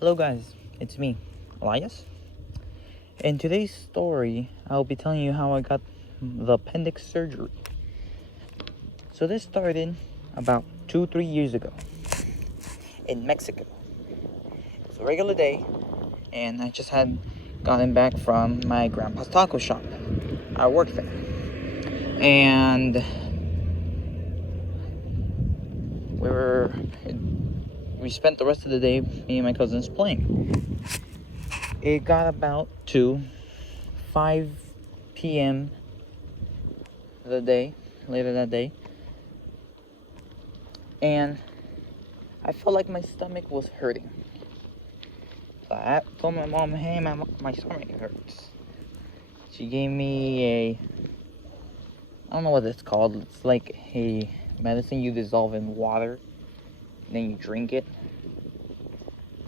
Hello guys, it's me, Elias. In today's story, I'll be telling you how I got the appendix surgery. So this started about 2-3 years ago in Mexico. It's a regular day, and I just had gotten back from my grandpa's taco shop. I worked there. And we spent the rest of the day, me and my cousins, playing. It got about to 5 p.m. later that day, and I felt like my stomach was hurting. So I told my mom, hey, my stomach hurts. She gave me I don't know what it's called. It's like a medicine you dissolve in water, and then you drink it.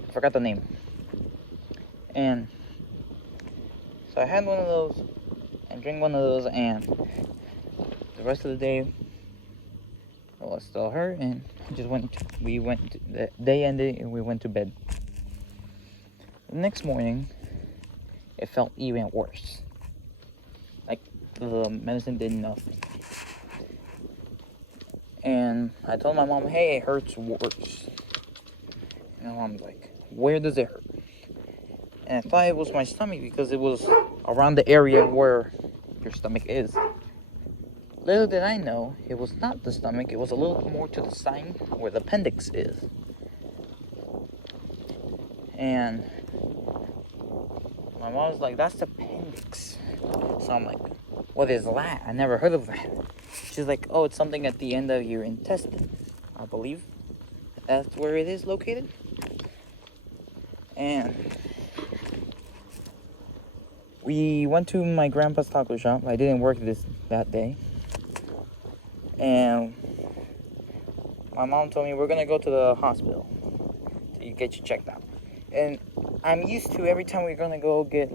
I forgot the name. And so I had one of those, and drank one of those, and the rest of the day I was still hurt, and the day ended, and we went to bed. The next morning, it felt even worse. Like the medicine did nothing. And I told my mom, hey, it hurts worse. And my mom's like, where does it hurt? And I thought it was my stomach because it was around the area where your stomach is. Little did I know, it was not the stomach, it was a little more to the side where the appendix is. And my mom was like, that's the appendix. So I'm like, what is that? I never heard of that. She's like, oh, it's something at the end of your intestine, I believe. That's where it is located. And we went to my grandpa's taco shop. I didn't work that day. And my mom told me we're gonna go to the hospital to get you checked out. And I'm used to every time we're gonna go get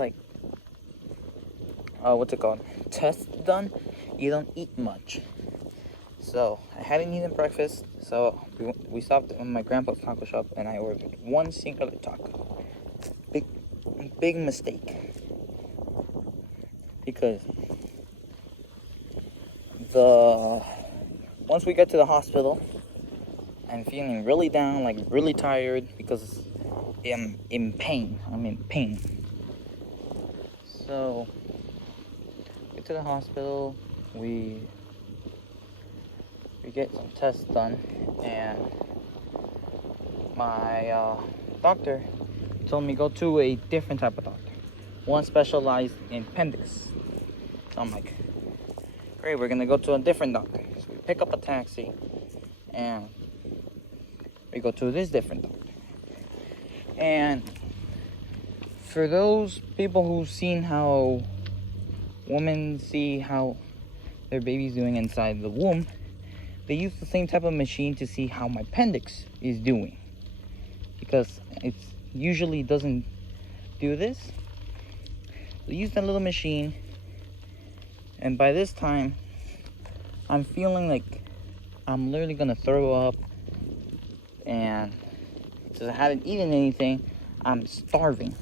tests done, you don't eat much. So I hadn't eaten breakfast, so we stopped at my grandpa's taco shop, and I ordered one singular taco. Big mistake, because once we get to the hospital, I'm feeling really down, like really tired, because I'm in pain. So get to the hospital, we get some tests done, and my doctor told me go to a different type of doctor, one specialized in appendix. So I'm like, great, we're gonna go to a different doctor. So we pick up a taxi, and we go to this different doctor. And for those people who've seen how women see how their baby's doing inside the womb, they use the same type of machine to see how my appendix is doing, because it usually doesn't do this. They use that little machine, and by this time I'm feeling like I'm literally gonna throw up. And since I haven't eaten anything, I'm starving,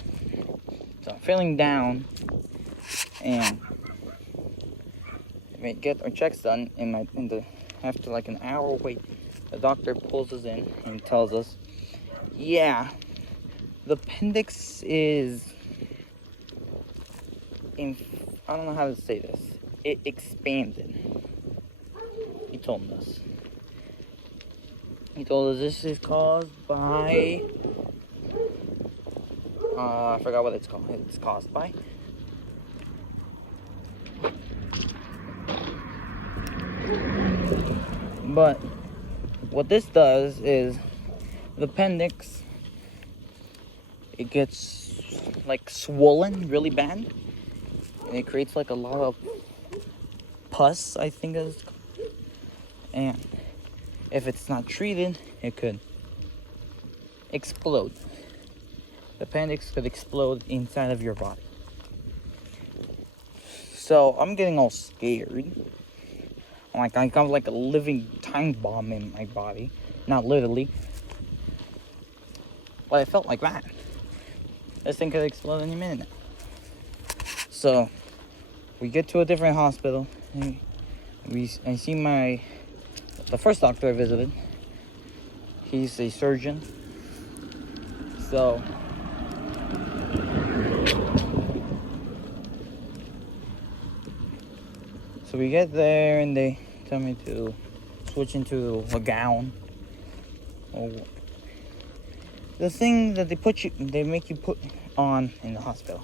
so I'm feeling down. And we get our checks done after like an hour wait, the doctor pulls us in and tells us, yeah, the appendix is I don't know how to say this. It expanded. He told us this is caused by I forgot what it's called. It's caused by but what this does is the appendix, it gets like swollen really bad, and it creates like a lot of pus, I think is. And if it's not treated, it could explode. The appendix could explode inside of your body. So I'm getting all scared. Like I got like a living time bomb in my body. Not literally, but I felt like that. This thing could explode any minute now. So we get to a different hospital. And I see the first doctor I visited. He's a surgeon. So we get there and they tell me to switch into a gown. The thing that they make you put on in the hospital.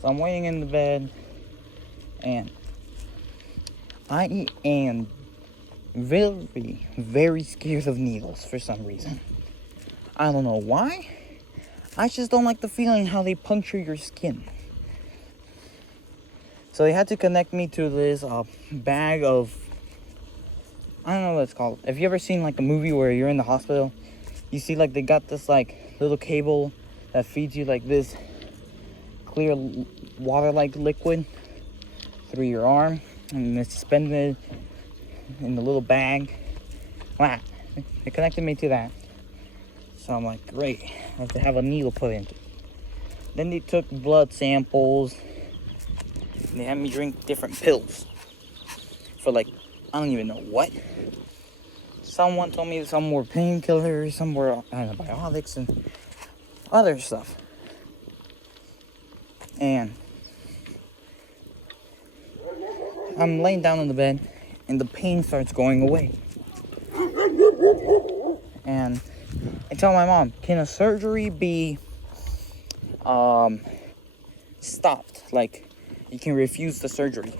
So I'm waiting in the bed, and I am very, very scared of needles for some reason. I don't know why. I just don't like the feeling how they puncture your skin. So they had to connect me to this bag of, I don't know what it's called. Have you ever seen like a movie where you're in the hospital? You see like they got this like little cable that feeds you like this clear water-like liquid through your arm, and it's suspended in the little bag. Wow, they connected me to that. So I'm like, great, I have to have a needle put into it. Then they took blood samples. They had me drink different pills for like, I don't even know what. Someone told me some were painkillers, some were antibiotics, and other stuff. And I'm laying down on the bed, and the pain starts going away. And I tell my mom, can a surgery be stopped? Like, you can refuse the surgery.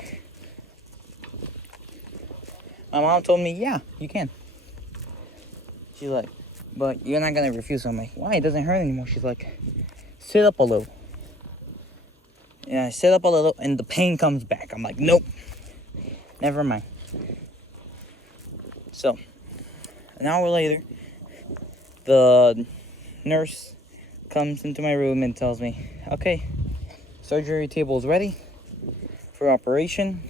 My mom told me, yeah, you can. She's like, but you're not gonna refuse. I'm like, why? It doesn't hurt anymore. She's like, sit up a little. And I sit up a little, and the pain comes back. I'm like, nope, never mind. So, an hour later, the nurse comes into my room and tells me, okay, surgery table is ready for operation.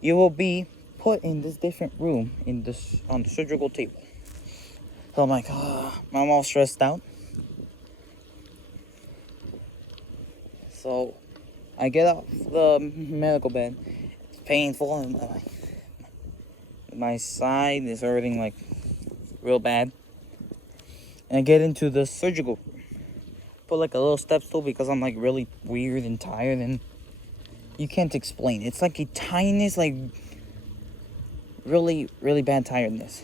You will be put in this different room on the surgical table. So I'm like, I'm all stressed out. So I get off the medical bed. It's painful, and my side is hurting like real bad. And I get into the surgical room. Put like a little step stool because I'm like really weird and tired, and you can't explain. It's like a tiredness, like really, really bad tiredness.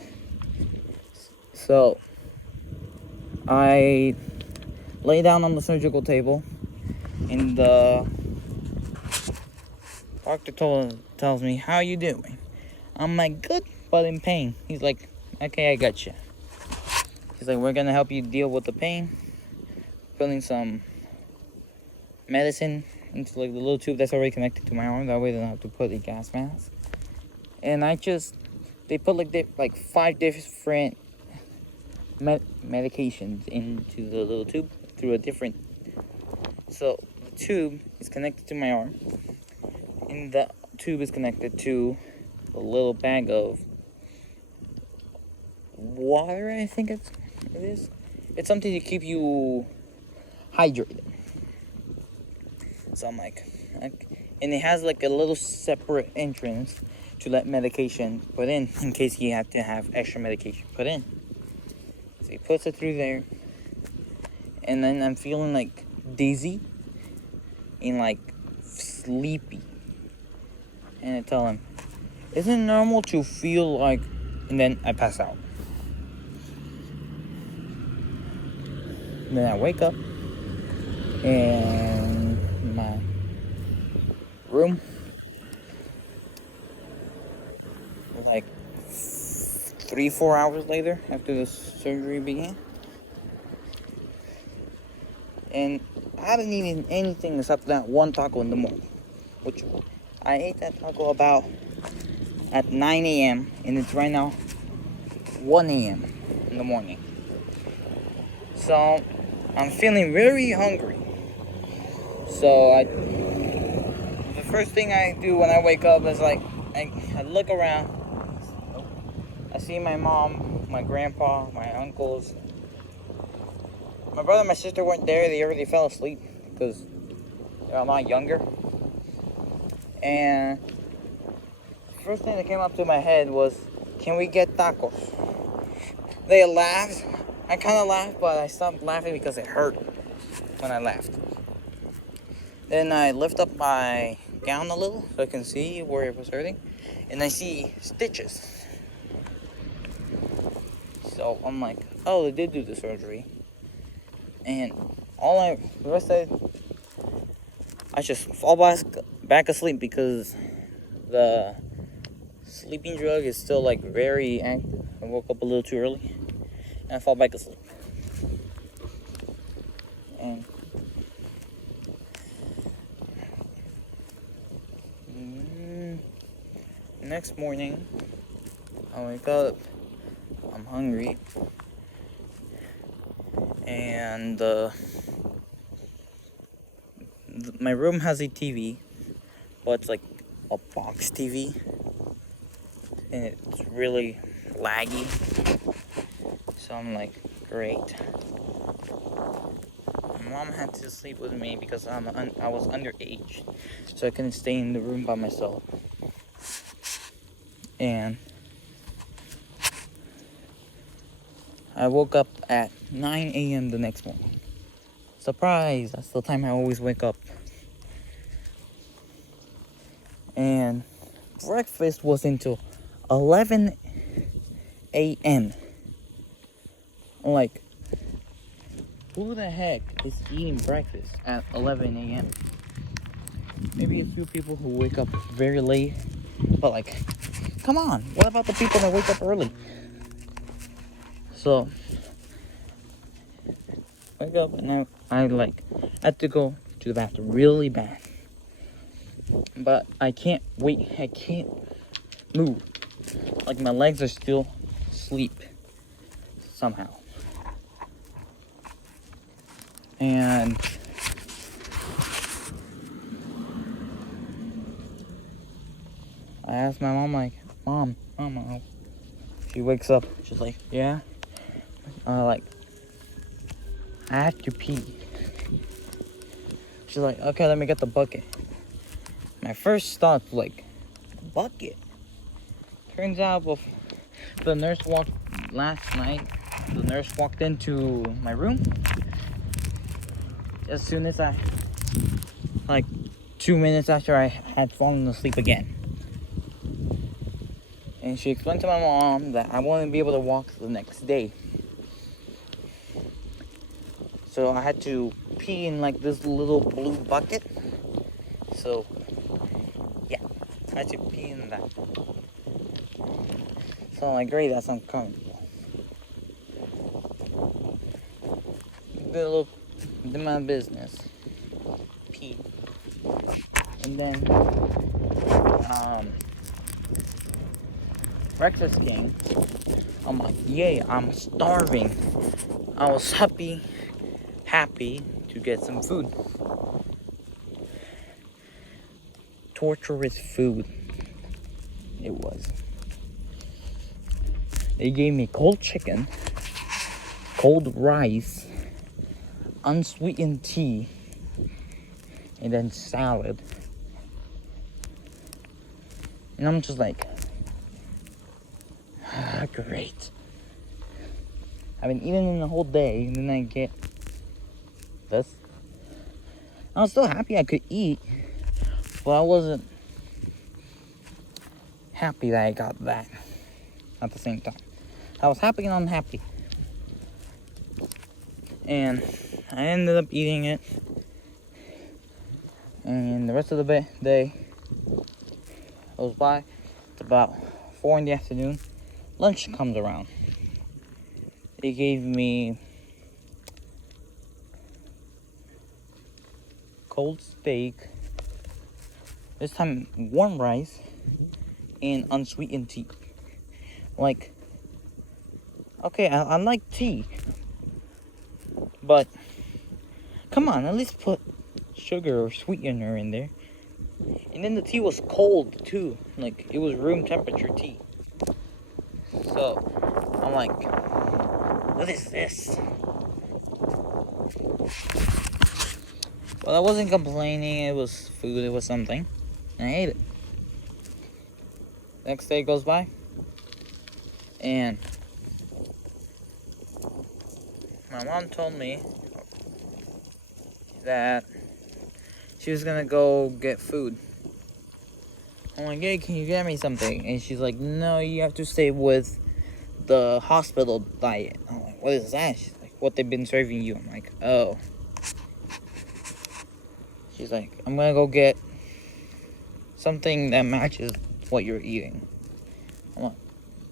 So I lay down on the surgical table, and the doctor tells me, how you doing? I'm like, good, but in pain. He's like, okay, I got you. He's like, we're gonna help you deal with the pain. Putting some medicine into like the little tube that's already connected to my arm. That way they don't have to put a gas mask. And they put like 5 different medications into the little tube through a different. So the tube is connected to my arm, and the tube is connected to a little bag of water. I think it is. It's something to keep you hydrated. So I'm like, and it has like a little separate entrance to let medication put in case you have to have extra medication put in. So he puts it through there, and then I'm feeling like dizzy and like sleepy. And I tell him, isn't it normal to feel like, and then I pass out. And then I wake up in my room like 3-4 hours later after the surgery began, and I hadn't eaten anything except that one taco in the morning, which I ate that taco about at 9 a.m. and it's right now 1 a.m. in the morning. So I'm feeling very hungry. So the first thing I do when I wake up is like I look around. I see my mom my grandpa, my uncles. My brother and my sister weren't there. They already fell asleep because they're a lot younger. And the first thing that came up to my head was, can we get tacos? They laughed. I kind of laughed, but I stopped laughing because it hurt when I laughed. Then I lift up my gown a little so I can see where it was hurting. And I see stitches. So I'm like, oh, they did do the surgery. And the rest of it, I just fall back asleep because the sleeping drug is still like very active. I woke up a little too early and I fall back asleep. And next morning, I wake up, I'm hungry, and my room has a TV, but it's like a box TV, and it's really laggy. So I'm like, great. My mom had to sleep with me because I was underage, so I couldn't stay in the room by myself. And I woke up at 9 a.m. the next morning. Surprise! That's the time I always wake up. And breakfast was until 11 a.m. I'm like, who the heck is eating breakfast at 11 a.m.? Maybe a few people who wake up very late, but like, come on, what about the people that wake up early? So, wake up and I had to go to the bathroom really bad. But I can't move. Like my legs are still asleep somehow. And I asked my mom, like, Mom. She wakes up, she's like, yeah? I have to pee. She's like, okay, let me get the bucket. My first thought was like, bucket? Turns out, the nurse walked last night. The nurse walked into my room. As soon as 2 minutes after I had fallen asleep again. And she explained to my mom that I wouldn't be able to walk the next day. So I had to pee in like this little blue bucket. So, yeah, I had to pee in that. So I'm like, great, that's uncomfortable. Did my business. Pee. And then, breakfast came. I'm like, yay, I'm starving. I was happy to get some food. Torturous food it was. They gave me cold chicken, cold rice, unsweetened tea, and then salad. And I'm just like, great. I've been eating in the whole day, and then I get this. I was still happy I could eat, but I wasn't happy that I got that at the same time. I was happy and unhappy. And I ended up eating it. And the rest of the day goes by. It's about 4 in the afternoon. Lunch comes around. They gave me cold steak, this time warm rice, and unsweetened tea. Like, okay, I like tea, but come on, at least put sugar or sweetener in there. And then the tea was cold too, like it was room temperature tea. So I'm like, what is this? Well, I wasn't complaining. It was food. It was something. And I ate it. Next day goes by. And my mom told me that she was gonna go get food. I'm like, hey, can you get me something? And she's like, no, you have to stay with the hospital diet. I'm like, what is that? She's like, what they've been serving you. I'm like, oh. She's like, I'm gonna go get something that matches what you're eating. I'm like,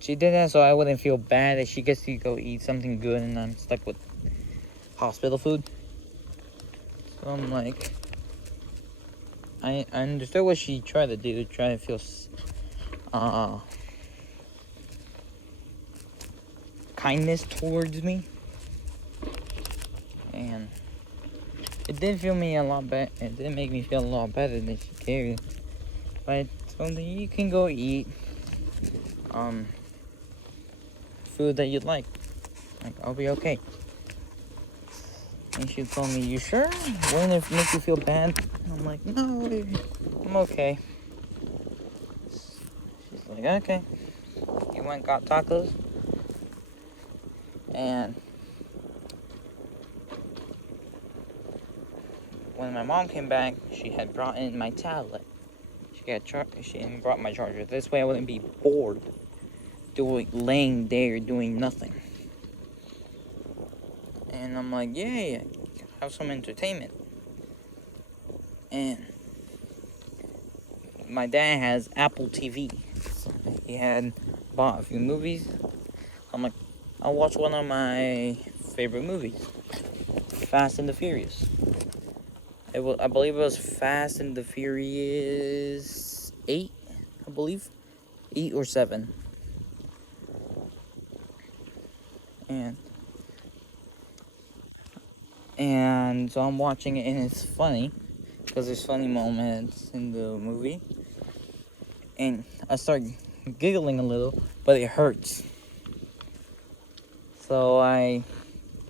she did that so I wouldn't feel bad that she gets to go eat something good and I'm stuck with hospital food. So I'm like, I understood what she tried to do, try to feel kindness towards me, and it did feel me a lot better. It did make me feel a lot better than she cared. But something you can go eat food that you'd like I'll be okay. And she told me, you sure? Wouldn't it make you feel bad? I'm like, no, I'm okay. She's like, okay. You went and got tacos. And when my mom came back, she had brought in my tablet. She brought my charger. This way I wouldn't be bored laying there doing nothing. And I'm like, yay, have some entertainment. And my dad has Apple TV. So he had bought a few movies. I'm like, I'll watch one of my favorite movies, Fast and the Furious. I believe it was Fast and the Furious 8, I believe. 8 or 7. And so I'm watching it, and it's funny because there's funny moments in the movie, and I start giggling a little, but it hurts. So I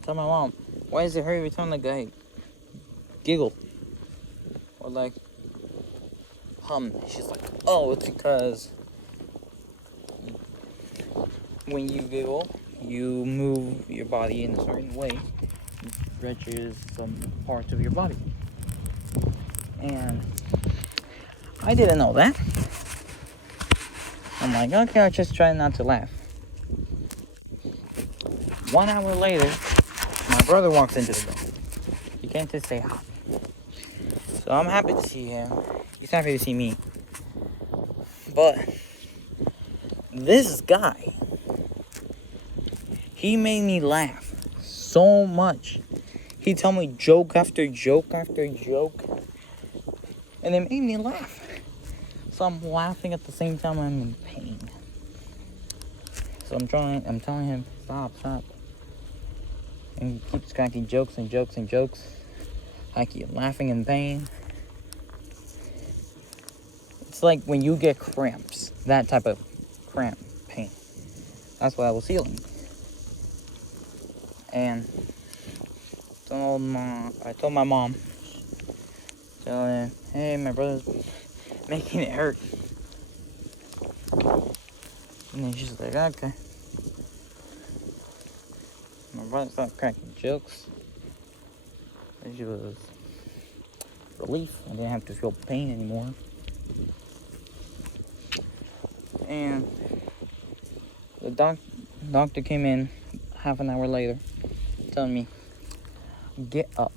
tell my mom, why does it hurt every time I giggle or like hum? She's like, oh, it's because when you giggle, you move your body in a certain way. Stretches some parts of your body. And I didn't know that. I'm like, okay, I'll just try not to laugh. 1 hour later, my brother walks into the door. He came to say hi. So I'm happy to see him. He's happy to see me. But this guy, he made me laugh so much. He told me joke after joke after joke. And it made me laugh. So I'm laughing at the same time I'm in pain. So I'm telling him, stop. And he keeps cracking jokes and jokes and jokes. I keep laughing in pain. It's like when you get cramps. That type of cramp pain. That's what I was feeling. And I told my mom, hey, my brother's making it hurt. And then she's like, okay. My brother started cracking jokes. And she was relief. I didn't have to feel pain anymore. And the doctor came in half an hour later, telling me, get up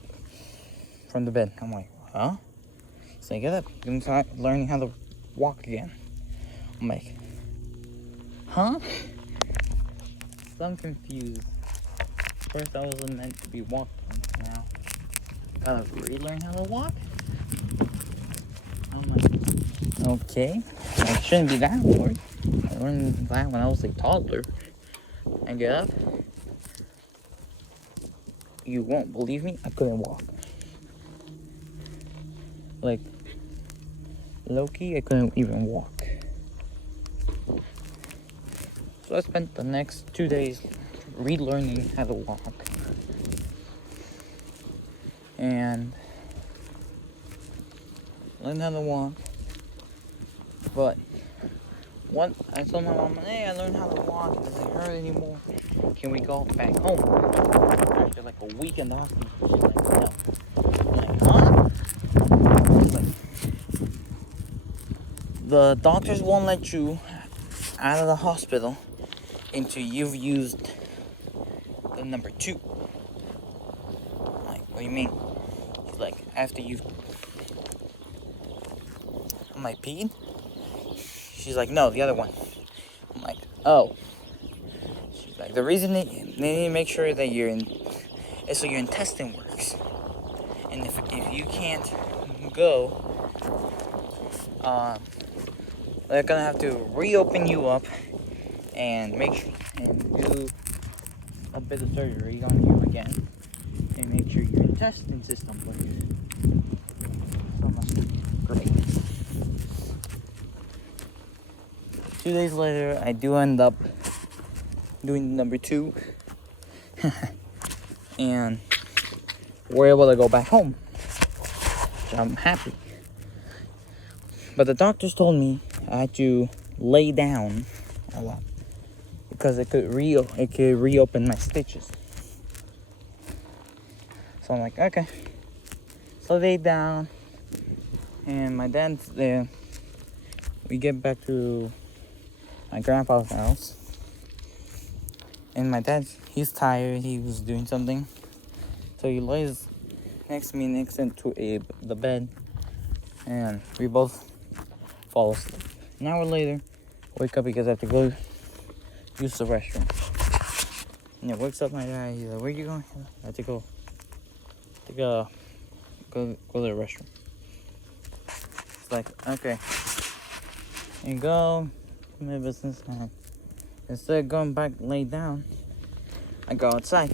from the bed. I'm like, huh? So get up. I'm learning how to walk again. I'm like, huh? So I'm confused. First I wasn't meant to be walking. Now gotta relearn how to walk? I'm like, okay. It shouldn't be that hard. I learned that when I was a toddler. And get up. You won't believe me, I couldn't walk. Like, low-key, I couldn't even walk. So I spent the next 2 days relearning how to walk. And learn how to walk. But what I told my mom, hey, I learned how to walk, it doesn't hurt anymore. Can we go back home? After like a week in the hospital. She's like, no. I'm like, huh? She's like, the doctors won't let you out of the hospital until you've used the number 2. I'm like, what do you mean? She's like, after you've... I'm like, peed? She's like, no, the other one. I'm like, oh. She's like, the reason they need to make sure that you're in is so your intestine works. And if you can't go, they're gonna have to reopen you up and do a bit of surgery on you again and make sure your intestine system works. So I'm like, great. 2 days later, I do end up doing number 2, and we're able to go back home. So I'm happy. But the doctors told me I had to lay down a lot because it could reopen my stitches. So I'm like, okay. So I laid down, and my dad's there. We get back to my grandpa's house, and my he's tired. He was doing something, so he lays next to me, next to the bed, and we both fall asleep. An hour later, wake up because I have to go use the restroom. And it wakes up my dad. He's like, "Where you going?" I have to go to the restroom. It's like, okay, and go my business. And instead of going back lay down, I go outside.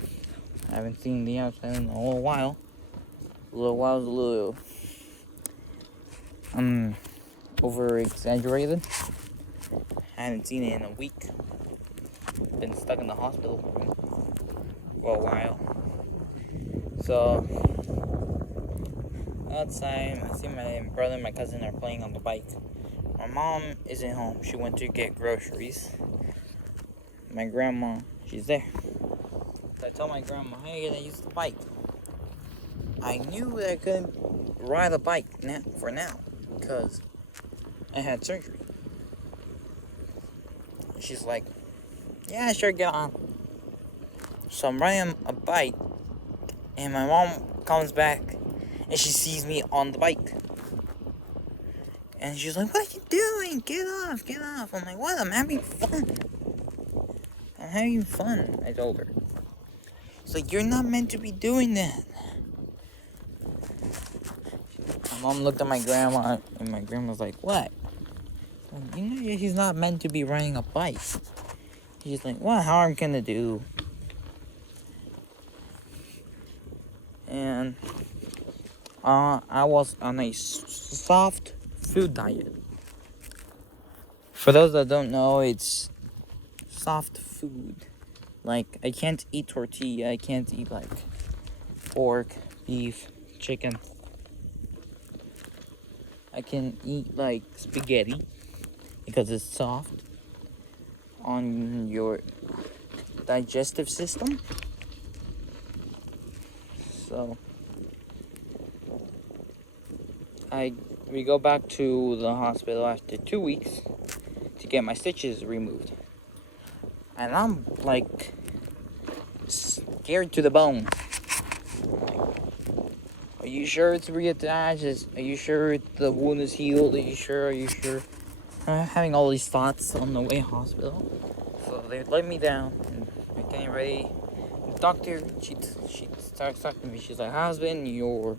I haven't seen the outside in a whole while. Over exaggerated. I haven't seen it in a week. Been stuck in the hospital for a while. So outside, I see my brother and my cousin are playing on the bike. My mom isn't home. She went to get groceries. My grandma, she's there. So I told my grandma, hey, I gotta use the bike. I knew that I couldn't ride a bike for now because I had surgery. She's like, yeah, sure, get on. So I'm riding a bike, and my mom comes back, and she sees me on the bike. And she's like, what are you doing? Get off, get off. I'm like, what? I'm having fun. I'm having fun, I told her. She's like, you're not meant to be doing that. My mom looked at my grandma, and my grandma's like, what? Like, you know he's not meant to be riding a bike. She's like, what harm can it do? And I was on a soft food diet. For those that don't know, it's soft food. Like, I can't eat tortilla, I can't eat like pork, beef, chicken. I can eat like spaghetti because it's soft on your digestive system. So we go back to the hospital after 2 weeks to get my stitches removed. And I'm like scared to the bone. Are you sure it's reattached? Are you sure the wound is healed? Are you sure? I'm having all these thoughts on the way to hospital. So they let me down and we're getting ready. The doctor, she starts talking to me. She's like, how's been your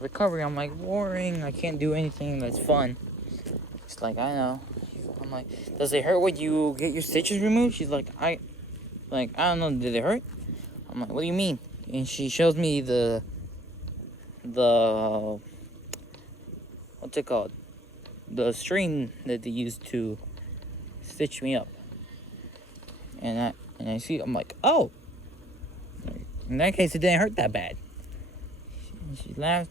recovery? I'm like, boring. I can't do anything that's fun. She's like, I know. I'm like, does it hurt when you get your stitches removed? She's like, I don't know. Did it hurt? I'm like, what do you mean? And she shows me the what's it called? The string that they used to stitch me up. and I see, I'm like, oh, in that case, it didn't hurt that bad. She laughed.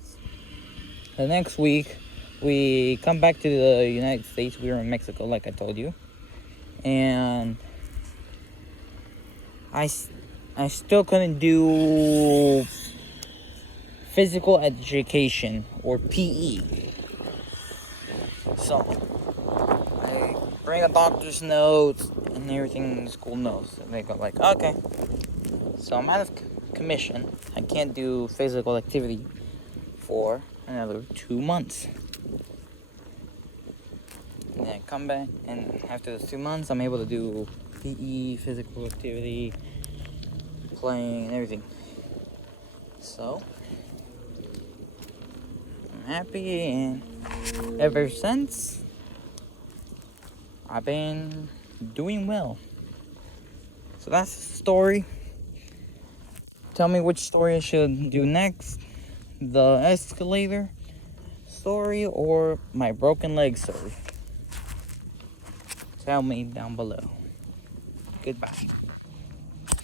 The next week, we come back to the United States. We were in Mexico, like I told you, and I still couldn't do physical education or PE. So I bring a doctor's note and everything the school knows. And they go like, okay. So I'm out of commission. I can't do physical activity for another 2 months. And then I come back, and after those 2 months, I'm able to do PE, physical activity, playing, and everything. So I'm happy, and ever since, I've been doing well. So that's the story. Tell me which story I should do next. The escalator story or my broken leg story. Tell me down below. Goodbye.